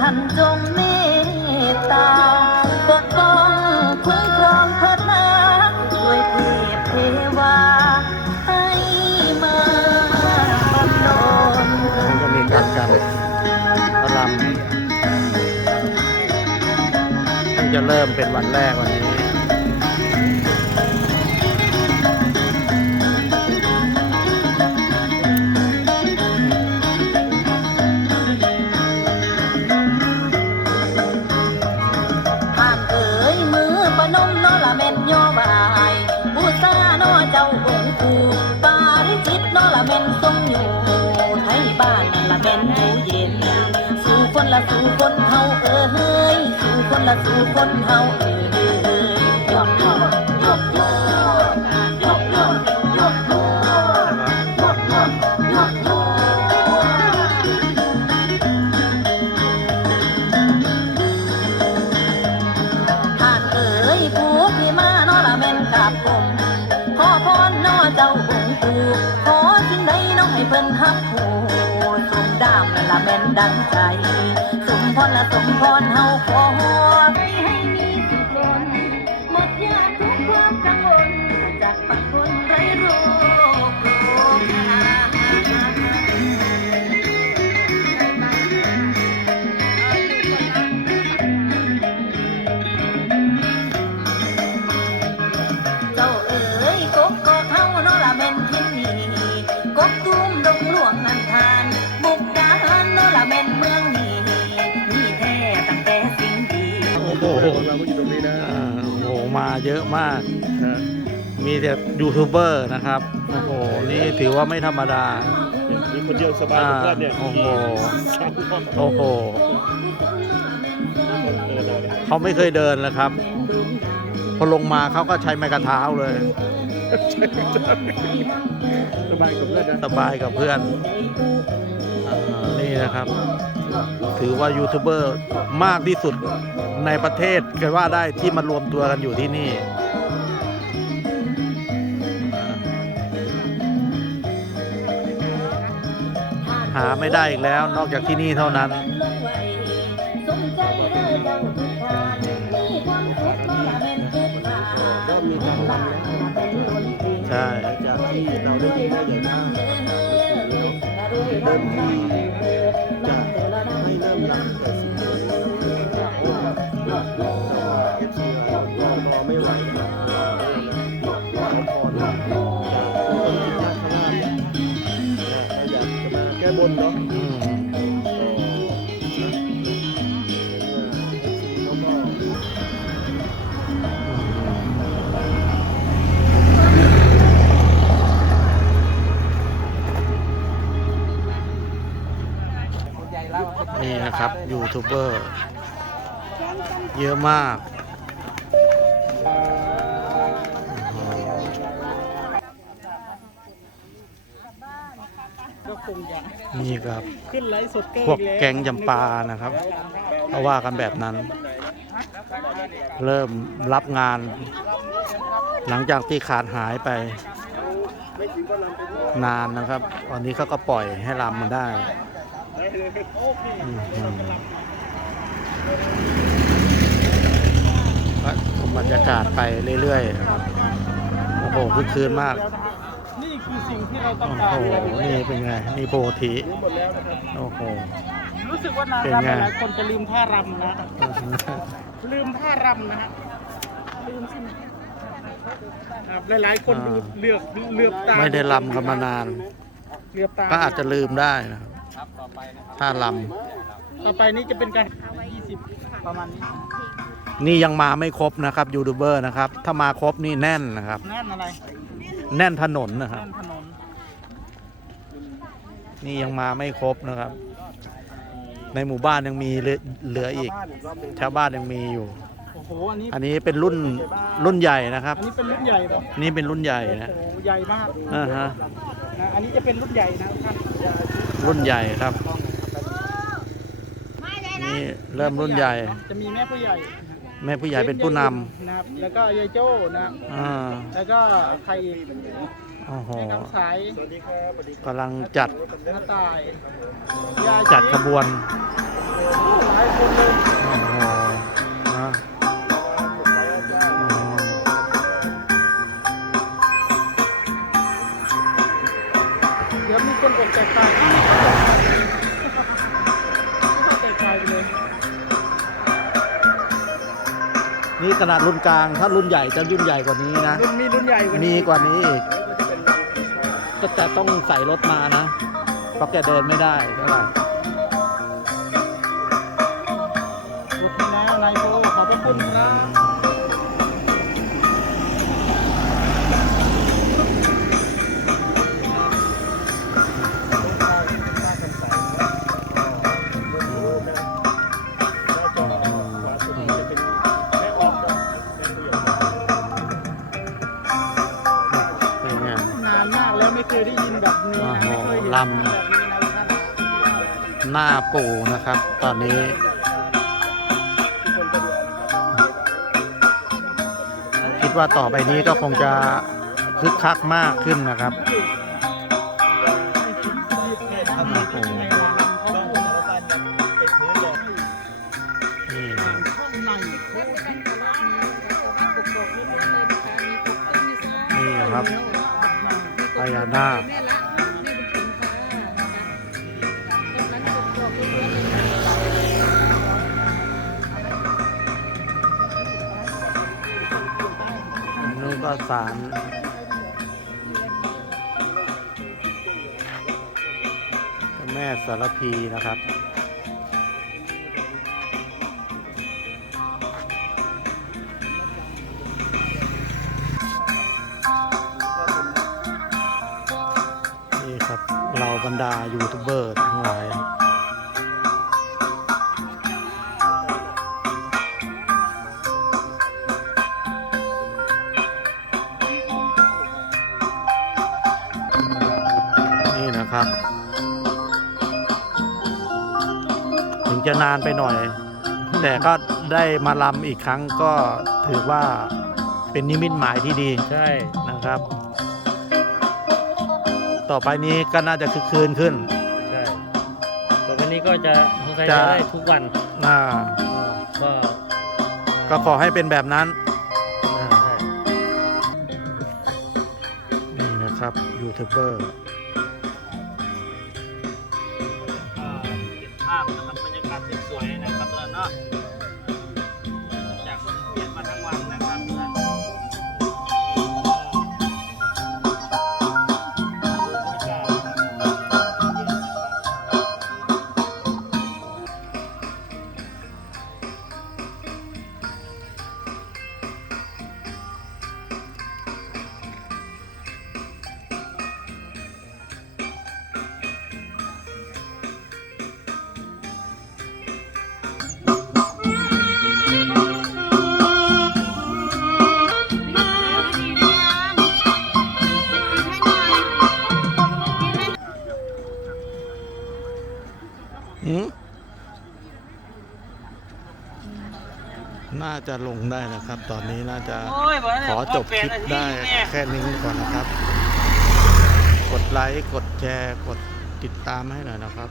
ท่านจงเมตตาปกป้องคุ้มครองพระนาด้วยเทพเทวา ให้มาบำนนมันจะมีการกันรำเพิ่งจะเริ่มเป็นวันแรกวันนี้ นนั่นละแม่นผู้เย็น สู่คนละสู่คนเฮาเอ้ยสู่คนละสู่คนเฮาเอ้ย ดังใจ สมพรและสมพรเฮาขอ มาเยอะมากนะมีแต่ยูทูบเบอร์นะครับ โอ้โห นี่ถือว่าไม่ธรรมดามีคนเดียวสบายกว่าเพื่อนเนี่ยอ่าโอ้โหสามคนโอ้โหเออเราเนี่ยเขาไม่เคยเดินเลยครับ พอลงมาเขาก็ใช้ไม้กระเท้าเลย สบายกับเพื่อนนะ สบายกับเพื่อนอ่านี่นะครับ ถือว่ายูทูบเบอร์มากที่สุดในประเทศก็ว่าได้ที่มารวมตัวกันอยู่ที่นี่หาไม่ได้อีกแล้วนอกจากที่นี่เท่านั้น ใช่จากที่เราได้ยินได้อย่างมาก ก้บนเนาะอืมเขาก็นี่นะครับยูทูบเบอร์เยอะมาก คงจะนี่ครับขึ้นไลฟ์สดพวกแก๊งจำปานะครับเขาว่ากันแบบนั้น เริ่มรับงาน หลังจากที่ขาดหายไป นานนะครับตอนนี้เขาก็ปล่อยให้รำมันได้อืมอืมก็ชมบรรยากาศไปเรื่อยๆนะครับโอ้โหคึกคืนมากนี่ คือสิ่งที่เราต้อโอ้งการโหนี่เป็นไงนี่โพธิหมดแล้วนะครับโอ้โหรู้สึกว่านางเป็นรำไงหลายคนจะลืมท่ารำนะลืมท่ารำนะฮะลืมใช่ไหมครับหลายๆคนดูเหลือบเหลือบตาไม่ได้ลำกันมานานเหลือบตาก็อาจจะลืมได้นะครับถ้าลต่อไปนี้จะเป็นการ20ประมาณนี้ำนี่ยังมาไม่ครบนะครับยูทูบเบอร์นะครับ ถ้ามาครบนี่แน่นนะครับแน่นอะไร แน่นถนนนะครับ แน่นถนนนี่ยังมาไม่ครบนะครับ ในหมู่บ้านยังมีเหลือเหลืออีกชาวบ้านยังมีอยู่ โอ้โหอันนี้อันนี้เป็นรุ่นรุ่นใหญ่นะครับ อันนี้เป็นรุ่นใหญ่เหรอนี่เป็นรุ่นใหญ่โอ้นะโหใหญ่มากอ่าฮะนะอันนี้จะเป็นรุ่นใหญ่นะท่านรุ่นใหญ่ครับ นี่เริ่มรุ่นใหญ่ จะมีแม่ผู้ใหญ่ แม่ผู้ใหญ่เป็นผู้นนะครับแล้วก็ยายโจ้นะครับำอ่าแล้วก็ใครอีกโอ้โหแม่คำสายกำลังจัดน้าตายยายจัดขบวนหลายคนเลยโอ้โหนะอ๋อเดี๋ยวมีคนอกแตกตายอ้าวไม่แตกตายไปเลย นี่ขนาดรุ่นกลาง ถ้ารุ่นใหญ่จะรุ่นใหญ่กว่านี้นะ รุ่นมีรุ่นใหญ่กว่ามีนี้กว่านี้อีกก็จะต้องใส่รถมานะ เพราะแกเดินไม่ได้เท่าไหร่ขอบคุณนะนายโพขอบพระคุณครับ หน้าปูนะครับ ตอนนี้ คิดว่าต่อไปนี้ก็คงจะคึกคักมากขึ้นนะครับนี่นี่ครับพญานาค ก็สารแม่สารพีนะครับนี่ครับเราบรรดายูทูบเบอร์ทั้งหลาย นี่นะครับ ถึงจะนานไปหน่อย แต่ก็ได้มาลำอีกครั้งก็ถือว่าเป็นนิมิตหมายที่ดีใช่นะครับ ต่อไปนี้ก็น่าจะคึกคืนขึ้น ใช่ต่อไปนี้ก็จะสงสัยจะจะ ได้ทุกวันอ่าเออก็ก็ขอให้เป็นแบบนั้น อ่าใช่ นี่นะครับยูทูบเบอร์ น่าจะลงได้นะครับ ตอนนี้น่าจะโอ้ยบ่ได้ขอจบคลิปได้แม่แค่นี้ก่อนนะครับ กดไลค์กดแชร์กดติดตามให้หน่อยนะครับ